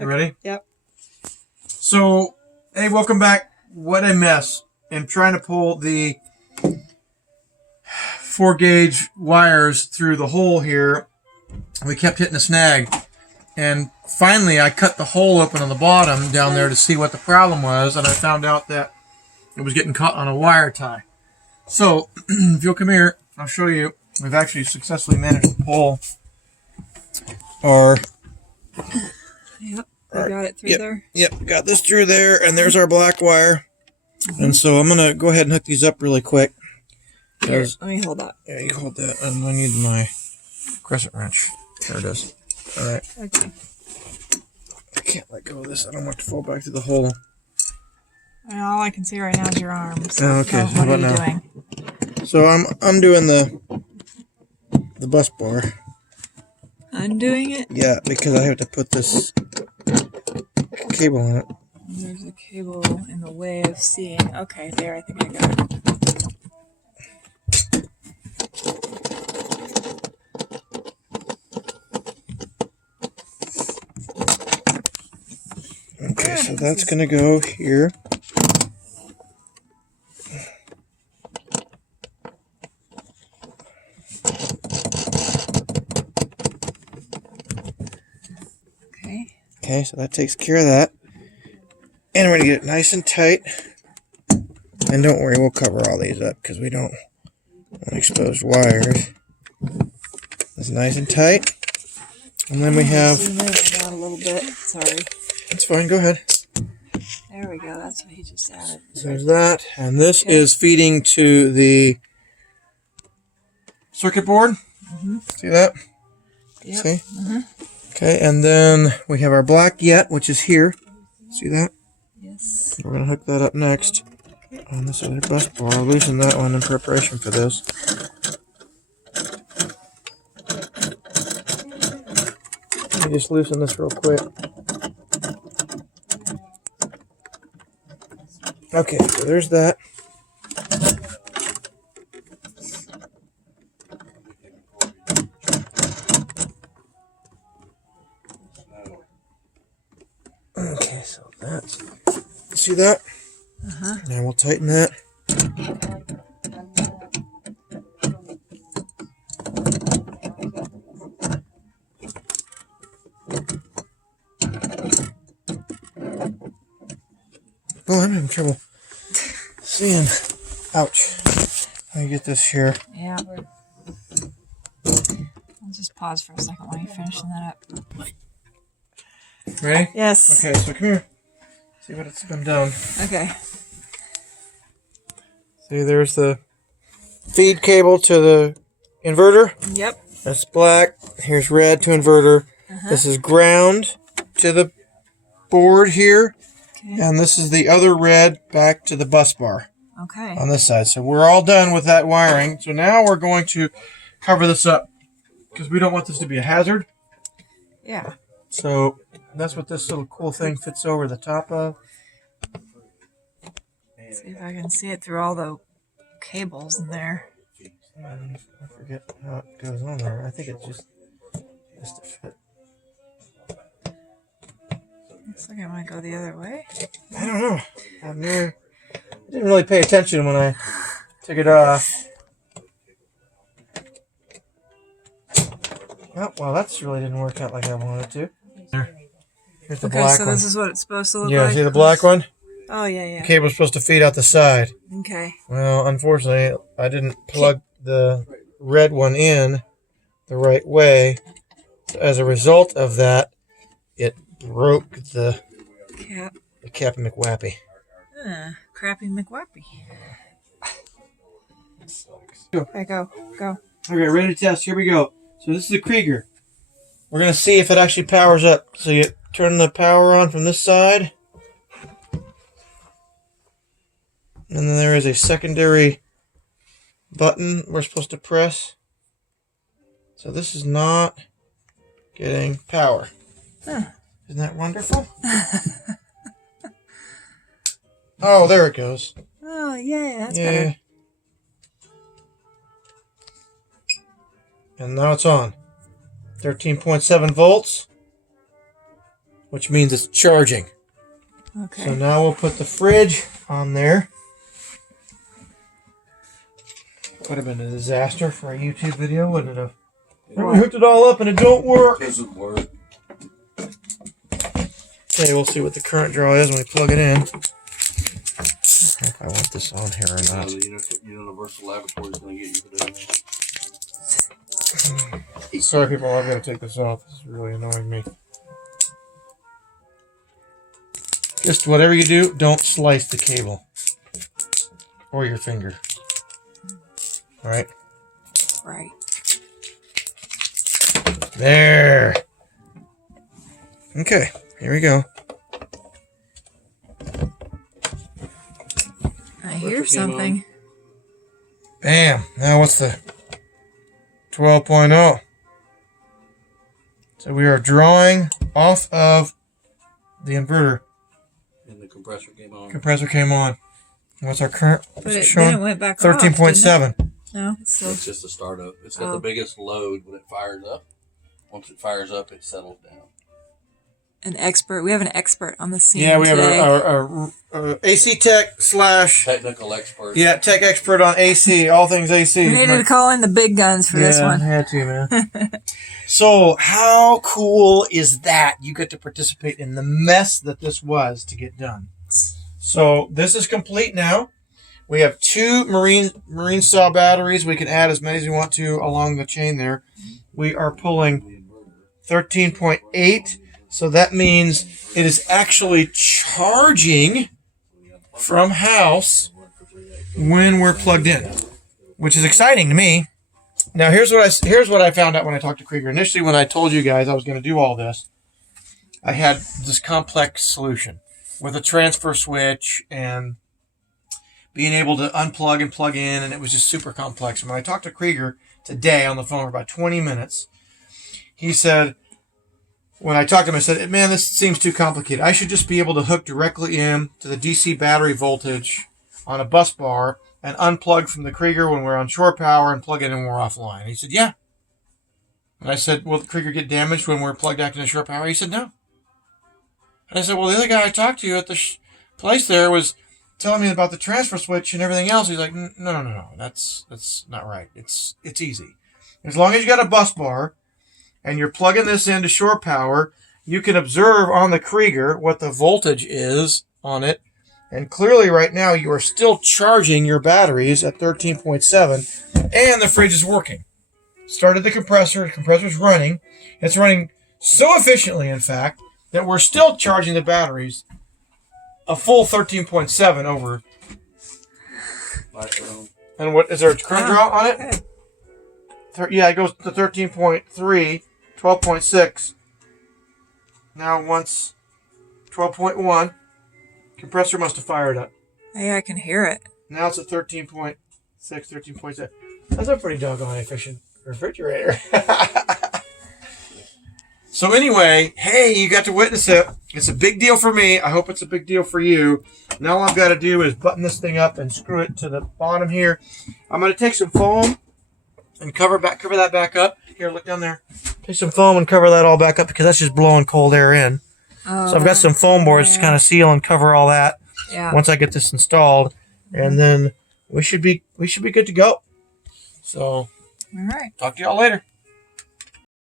You ready? Yep. So, hey, welcome back. What a mess. I'm trying to pull the 4-gauge wires through the hole here. We kept hitting a snag. And finally, I cut the hole open on the bottom down there to see what the problem was, and I found out that it was getting caught on a wire tie. So, if you'll come here, I'll show you. We've actually successfully managed to pull our... Yep, we got it through there. Yep, got this through there, and there's our black wire. And so I'm going to go ahead and hook these up really quick. Here, let me hold that. Yeah, you hold that, and I need my crescent wrench. There it is. All right. Okay. I can't let go of this. I don't want it to fall back to the hole. And all I can see right now is your arm. So Okay, what are you doing? So I'm undoing the bus bar. Undoing it? Yeah, because I have to put this cable on it. There's a cable in the way of seeing. Okay, there, I think I got it. Okay, so that's going to go here. Okay, so that takes care of that. And we're going to get it nice and tight. And don't worry, we'll cover all these up because we don't want exposed wires. It's nice and tight. And then we have... Zoom in a little bit. Sorry. It's fine, go ahead. There we go, that's what he just added. So there's that. And this is feeding to the circuit board. See that? Yep. See? Okay, and then we have our black yet, which is here. See that? Yes. We're going to hook that up next on this other bus bar. I'll loosen that one in preparation for this. Let me just loosen this real quick. Okay, so there's that. Okay, so that's... See that? Now we'll tighten that. Oh, I'm having trouble seeing. Ouch. Let me get this here. Yeah. I'll just pause for a second while you're finishing that up. Ready? Yes. Okay, so come here. See what it's been done. Okay. See, there's the feed cable to the inverter. Yep. That's black. Here's red to inverter. This is ground to the board here. Okay. And this is the other red back to the bus bar Okay. on this side. So we're all done with that wiring. So now we're going to cover this up because we don't want this to be a hazard. Yeah. So that's what this little cool thing fits over the top of. See if I can see it through all the cables in there. And I forget how it goes on there. I think it just has to fit. Looks like I might go the other way. I don't know. I didn't really pay attention when I took it off. Oh, well, that's really didn't work out like I wanted it to. There. Here's the Okay, black so one. this is what it's supposed to look Yeah, like? see the black one? Oh, yeah. The cable's supposed to feed out the side. Okay. Well, unfortunately, I didn't plug the red one in the right way. So as a result of that, it broke the cap McWappy. Crappy McWappy. Go. Okay, go. Okay, ready to test. Here we go. So this is the Krieger. We're going to see if it actually powers up. So you turn the power on from this side. And then there is a secondary button we're supposed to press. So this is not getting power. Isn't that wonderful? Oh, there it goes. Oh, yeah, that's better. And now it's on. 13.7 volts. which means it's charging. Okay. So now we'll put the fridge on there. Would have been a disaster for a YouTube video, wouldn't it have? We hooked it all up and it don't work. It doesn't work. Okay, we'll see what the current draw is when we plug it in. If I want this on here or not. Universal Laboratory is going to get you for doing that. Sorry, people, I've got to take this off. This is really annoying me. Just whatever you do, don't slice the cable. Or your finger. Alright? Right. There. Okay, here we go. I hear something. Bam. Now what's the 12.0? So we are drawing off of the inverter. And the compressor came on. Compressor came on. What's our current? But then it went back 13.7. No, it's still. It's just a startup. It's got the biggest load when it fires up. Once it fires up, it settles down. An expert. We have an expert on the scene. Yeah, we today. have our AC tech / Technical expert. Yeah, tech expert on AC, all things AC. We needed to call in the big guns for this one. I had to, man. So, how cool is that? You get to participate in the mess that this was to get done. So, this is complete now. We have 2 marine saw batteries. We can add as many as we want to along the chain there. We are pulling 13.8. So that means it is actually charging from house when we're plugged in, which is exciting to me. Now here's what I found out when I talked to Krieger. Initially, when I told you guys I was going to do all this, I had this complex solution with a transfer switch and being able to unplug and plug in, and it was just super complex. And when I talked to Krieger today on the phone for about 20 minutes, he said, when I talked to him, I said, man, this seems too complicated. I should just be able to hook directly in to the DC battery voltage on a bus bar and unplug from the Krieger when we're on shore power and plug it in when we're offline. He said, yeah. And I said, will the Krieger get damaged when we're plugged back into shore power? He said, no. And I said, well, the other guy I talked to at the place there was telling me about the transfer switch and everything else. He's like, no. That's not right. It's easy. As long as you got a bus bar and you're plugging this into shore power, you can observe on the Krieger what the voltage is on it. And clearly right now you are still charging your batteries at 13.7 and the fridge is working. Started the compressor's running. It's running so efficiently, in fact, that we're still charging the batteries a full 13.7 over. And what is there a current draw on it? Yeah, it goes to 13.3, 12.6. Now once 12.1, compressor must have fired up. Yeah, I can hear it. Now it's at 13.6, 13.7. That's a pretty doggone efficient refrigerator. So anyway, hey, you got to witness it. It's a big deal for me. I hope it's a big deal for you. Now all I've got to do is button this thing up and screw it to the bottom here. I'm going to take some foam and cover that back up. Here, look down there. Take some foam and cover that all back up because that's just blowing cold air in. Oh, so I've got some foam boards to kind of seal and cover all that. Yeah. Once I get this installed, and then we should be good to go. So, all right. Talk to y'all later.